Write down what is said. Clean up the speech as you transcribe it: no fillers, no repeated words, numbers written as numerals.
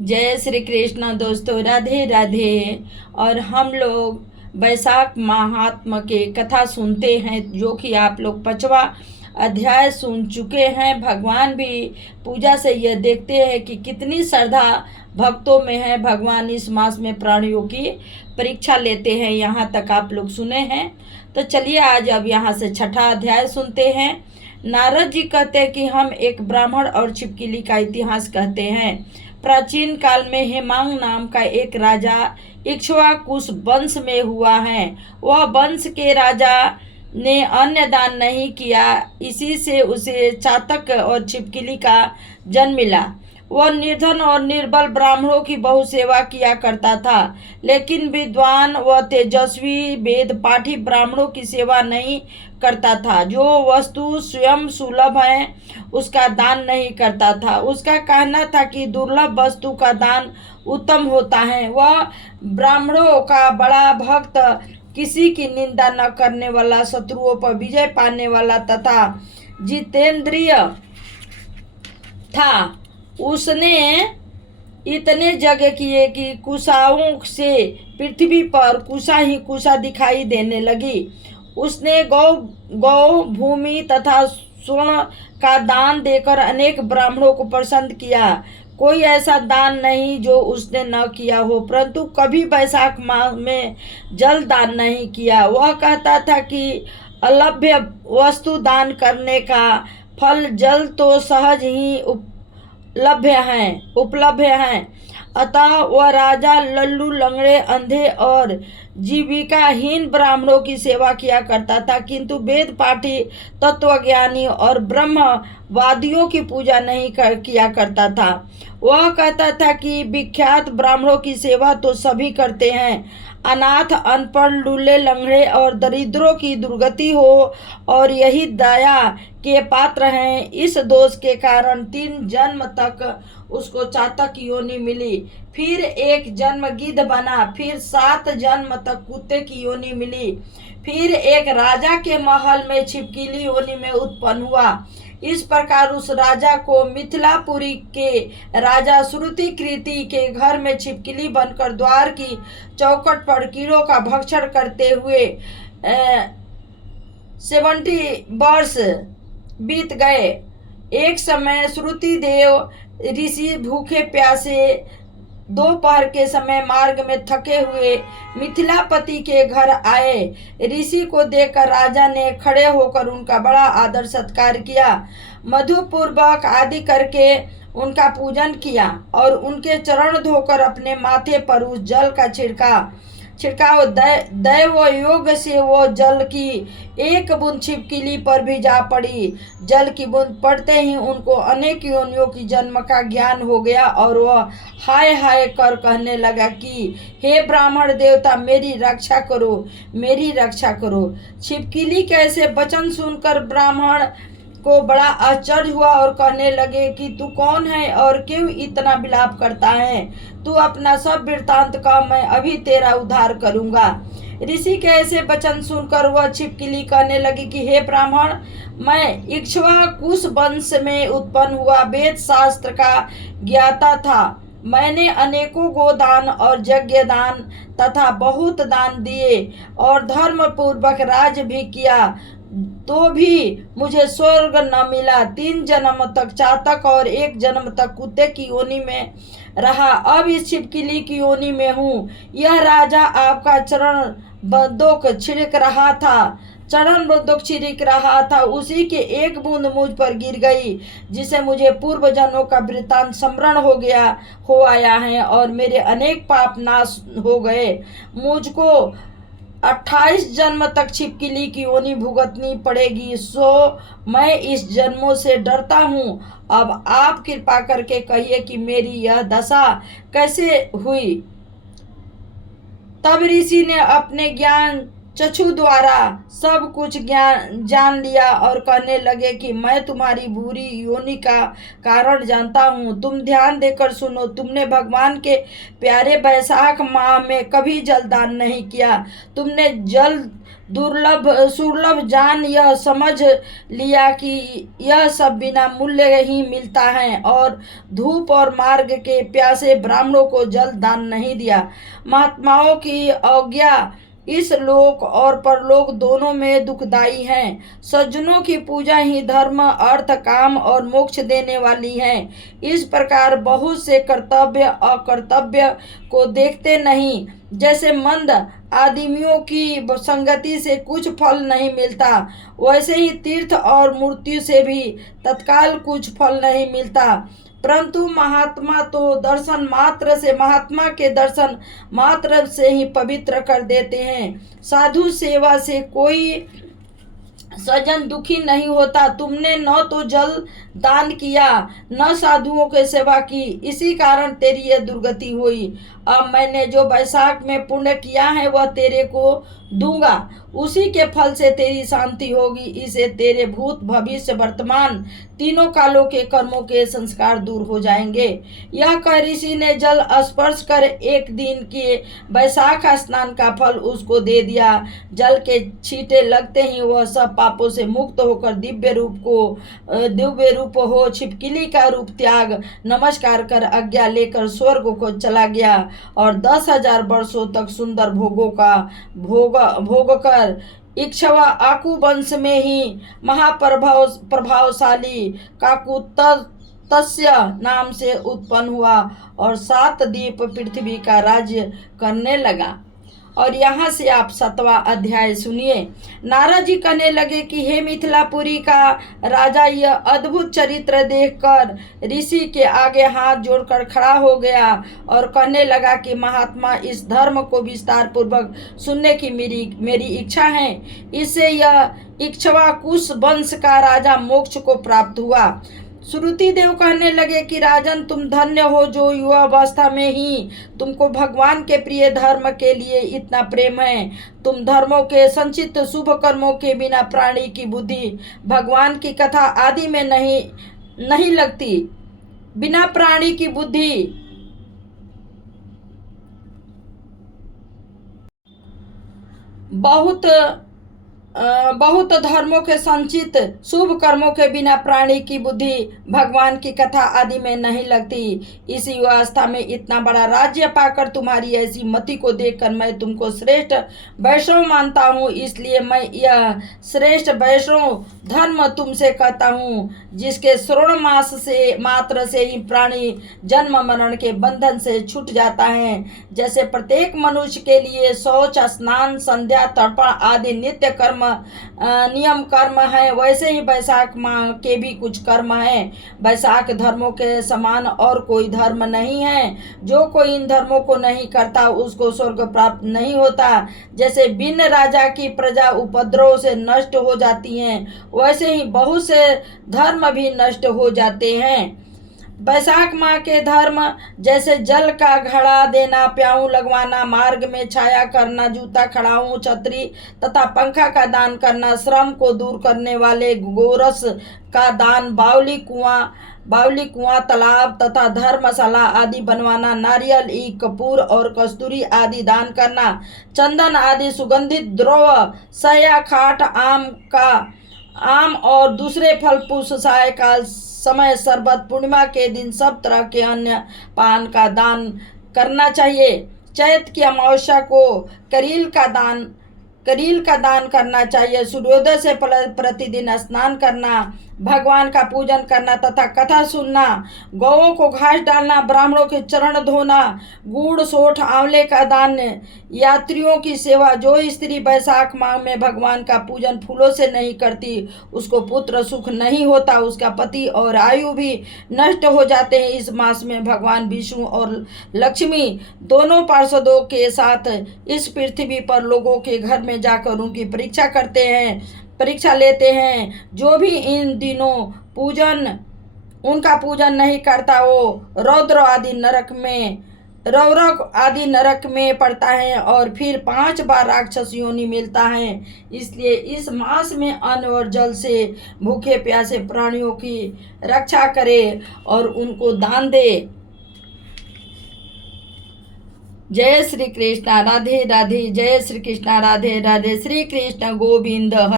जय श्री कृष्ण दोस्तों, राधे राधे। और हम लोग वैशाख महात्म के कथा सुनते हैं, जो कि आप लोग 5वां अध्याय सुन चुके हैं। भगवान भी पूजा से यह देखते हैं कि कितनी श्रद्धा भक्तों में है। भगवान इस मास में प्राणियों की परीक्षा लेते हैं। यहाँ तक आप लोग सुने हैं। तो चलिए आज अब यहाँ से 6ठा अध्याय सुनते हैं। नारद जी कहते हैं कि हम एक ब्राह्मण और छिपकली का इतिहास कहते हैं। प्राचीन काल में हेमांग नाम का एक राजा इक्ष्वाकुश वंश में हुआ है। वह वंश के राजा ने अन्न दान नहीं किया, इसी से उसे चातक और छिपकली का जन्म मिला। वह निर्धन और निर्बल ब्राह्मणों की बहु सेवा किया करता था, लेकिन विद्वान व तेजस्वी वेद पाठी ब्राह्मणों की सेवा नहीं करता था। जो वस्तु स्वयं सुलभ है उसका दान नहीं करता था। उसका कहना था कि दुर्लभ वस्तु का दान उत्तम होता है। वह ब्राह्मणों का बड़ा भक्त, किसी की निंदा न करने वाला, शत्रुओं पर विजय पाने वाला तथा जितेंद्रिय था। उसने इतने यज्ञ किए कि कुशाओं से पृथ्वी पर कुशा ही कुशा दिखाई देने लगी। उसने गौ भूमि तथा स्वर्ण का दान देकर अनेक ब्राह्मणों को प्रसन्न किया। कोई ऐसा दान नहीं जो उसने न किया हो, परंतु कभी वैशाख माह में जल दान नहीं किया। वह कहता था कि अलभ्य वस्तु दान करने का फल जल तो सहज ही उपलब्ध हैं। अतः वह राजा लल्लू लंगड़े, अंधे और जीविकाहीन ब्राह्मणों की सेवा किया करता था, किंतु वेद पाठी, तत्वज्ञानी और ब्रह्मवादियों की पूजा नहीं किया करता था। वह कहता था कि विख्यात ब्राह्मणों की सेवा तो सभी करते हैं, अनाथ, अनपढ़, लूले, लंगड़े और दरिद्रों की दुर्गति हो और यही दया के पात्र हैं। इस दोष के कारण 3 जन्म तक उसको चातक योनि मिली, फिर 1 जन्म गिद्ध बना, फिर 7 जन्म तक कुत्ते की योनि मिली, फिर एक राजा के महल में छिपकली योनि में उत्पन्न हुआ। इस प्रकार उस राजा को मिथिलापुरी के राजा श्रुतिकृति के घर में छिपकली बनकर द्वार की चौखट पर कीड़ों का भक्षण करते हुए 70 वर्ष बीत गए। एक समय श्रुतिदेव ऋषि भूखे प्यासे दोपहर के समय मार्ग में थके हुए मिथिलापति के घर आए। ऋषि को देखकर राजा ने खड़े होकर उनका बड़ा आदर सत्कार किया, मधुपूर्वक आदि करके उनका पूजन किया और उनके चरण धोकर अपने माथे पर उस जल का छिड़काव दैव योग से वो जल की एक बूंद छिपकली पर भी जा पड़ी। जल की बूंद पड़ते ही उनको अनेक योनियों की जन्म का ज्ञान हो गया और वह हाय हाय कर कहने लगा कि हे ब्राह्मण देवता, मेरी रक्षा करो, मेरी रक्षा करो। छिपकली के ऐसे वचन सुनकर ब्राह्मण को बड़ा आश्चर्य हुआ और कहने लगे कि तू कौन है और क्यों इतना विलाप करता है? तू अपना सब वृत्तांत कह, मैं अभी तेरा उद्धार करूंगा। ऋषि के ऐसे वचन सुनकर वह छिपकली कहने लगी कि हे ब्राह्मण, मैं इक्ष्वाकुश वंश में उत्पन्न हुआ वेद शास्त्र का ज्ञाता था। मैंने अनेकों गोदान और यज्ञ दान तथा बहुत दान दिए और धर्म पूर्वक राज भी किया, तो भी मुझे स्वर्ग न मिला। 3 जन्म तक चातक और 1 जन्म तक कुत्ते की योनि में रहा। अब इस छिपकली की योनि में हूँ। यह राजा आपका चरण बंदोक छिड़क रहा था, उसी के 1 बूंद मुझ पर गिर गई, जिसे मुझे पूर्व जन्मों का वृत्तांत स्मरण हो आया है और मेरे अनेक पाप नाश हो गए। मुझको 28 जन्म तक छिपकली की योनि भुगतनी पड़ेगी, सो मैं इस जन्मों से डरता हूँ। अब आप कृपा करके कहिए कि मेरी यह दशा कैसे हुई? तब ऋषि ने अपने ज्ञान चक्षु द्वारा सब कुछ जान लिया और कहने लगे कि मैं तुम्हारी बुरी योनि का कारण जानता हूँ। तुम ध्यान देकर सुनो। तुमने भगवान के प्यारे वैशाख माह में कभी जलदान नहीं किया। तुमने दुर्लभ सुलभ जान यह समझ लिया कि यह सब बिना मूल्य ही मिलता है, और धूप और मार्ग के प्यासे ब्राह्मणों को जल दान नहीं दिया। महात्माओं की आज्ञा इस लोक और परलोक दोनों में दुखदाई है। सज्जनों की पूजा ही धर्म, अर्थ, काम और मोक्ष देने वाली है। इस प्रकार बहुत से कर्तव्य अकर्तव्य को देखते नहीं। जैसे मंद आदमियों की संगति से कुछ फल नहीं मिलता, वैसे ही तीर्थ और मृत्यु से भी तत्काल कुछ फल नहीं मिलता। परंतु महात्मा के दर्शन मात्र से ही पवित्र कर देते हैं। साधु सेवा से कोई सज्जन दुखी नहीं होता। तुमने न तो जल दान किया, न साधुओं की सेवा की, इसी कारण तेरी यह दुर्गति हुई। अब मैंने जो वैशाख में पुण्य किया है वह तेरे को दूंगा, उसी के फल से तेरी शांति होगी। इसे तेरे भूत भविष्य वर्तमान तीनों कालों के कर्मों के संस्कार दूर हो जाएंगे। यह कह ऋषि ने जल स्पर्श कर एक दिन के वैशाख स्नान का फल उसको दे दिया। जल के छींटे लगते ही वह सब पापों से मुक्त होकर दिव्य रूप हो छिपकली का रूप त्याग नमस्कार कर आज्ञा लेकर स्वर्ग को चला गया, और 10,000 वर्षों तक सुंदर भोगों का भोग कर इक्ष्वा आकू वंश में ही प्रभावशाली काकुत्स्य नाम से उत्पन्न हुआ और 7 द्वीप पृथ्वी का राज्य करने लगा। और यहाँ से आप 7वां अध्याय सुनिए। नारद जी कहने लगे कि हे मिथिलापुरी का राजा, यह अद्भुत चरित्र देखकर ऋषि के आगे हाथ जोड़कर खड़ा हो गया और कहने लगा कि महात्मा, इस धर्म को विस्तार पूर्वक सुनने की मेरी इच्छा है। इससे यह इक्ष्वाकुश वंश का राजा मोक्ष को प्राप्त हुआ। श्रुति देव कहने लगे कि राजन, तुम धन्य हो जो युवा अवस्था में ही तुमको भगवान के प्रिय धर्म के लिए इतना प्रेम है। तुम धर्मों के संचित शुभ कर्मों के बिना प्राणी की बुद्धि भगवान की कथा आदि में नहीं लगती। बिना प्राणी की बुद्धि बहुत धर्मों के संचित शुभ कर्मों के बिना प्राणी की बुद्धि भगवान की कथा आदि में नहीं लगती। इसी अवस्था में इतना बड़ा राज्य पाकर तुम्हारी ऐसी मति को देखकर मैं तुमको श्रेष्ठ वैष्णव मानता हूँ। इसलिए मैं यह श्रेष्ठ वैष्णव धर्म तुमसे कहता हूँ, जिसके श्रवण मात्र से ही प्राणी जन्म मरण के बंधन से छूट जाता है। जैसे प्रत्येक मनुष्य के लिए शौच, स्नान, संध्या, तर्पण आदि नित्य नियम कर्म है, वैसे ही वैशाख माह के भी कुछ कर्म है। वैशाख धर्मों के समान और कोई धर्म नहीं है। जो कोई इन धर्मों को नहीं करता उसको स्वर्ग प्राप्त नहीं होता। जैसे बिन राजा की प्रजा उपद्रव से नष्ट हो जाती हैं, वैसे ही बहुत से धर्म भी नष्ट हो जाते हैं। वैशाख माह के धर्म जैसे जल का घड़ा देना, प्याऊ लगवाना, मार्ग में छाया करना, जूता, खड़ाऊ, छतरी तथा पंखा का दान करना, श्रम को दूर करने वाले गोरस का दान, बावली कुआं, तालाब तथा धर्मशाला आदि बनवाना, नारियल, ईख, कपूर और कस्तूरी आदि दान करना, चंदन आदि सुगंधित द्रव्य, सया, खाट, आम और दूसरे फल पुष्प, सायकाल समय, शरबत, पूर्णिमा के दिन सब तरह के अन्य पान का दान करना चाहिए। चैत की अमावस्या को करील का दान करना चाहिए। सूर्योदय से प्रतिदिन स्नान करना, भगवान का पूजन करना तथा कथा सुनना, गौओं को घास डालना, ब्राह्मणों के चरण धोना, गुड़, सोठ, आंवले का दान, यात्रियों की सेवा। जो स्त्री वैशाख माह में भगवान का पूजन फूलों से नहीं करती उसको पुत्र सुख नहीं होता, उसका पति और आयु भी नष्ट हो जाते हैं। इस मास में भगवान विष्णु और लक्ष्मी दोनों पार्षदों के साथ इस पृथ्वी पर लोगों के घर में जाकर उनकी परीक्षा लेते हैं। जो भी इन दिनों उनका पूजन नहीं करता वो रौद्र आदि नरक में पड़ता है और फिर 5 बार राक्षस योनि मिलता है। इसलिए इस मास में अन्न और जल से भूखे प्यासे प्राणियों की रक्षा करे और उनको दान दे। जय श्री कृष्ण, राधे राधे, जय श्री कृष्ण, राधे राधे, श्री कृष्ण गोविंद।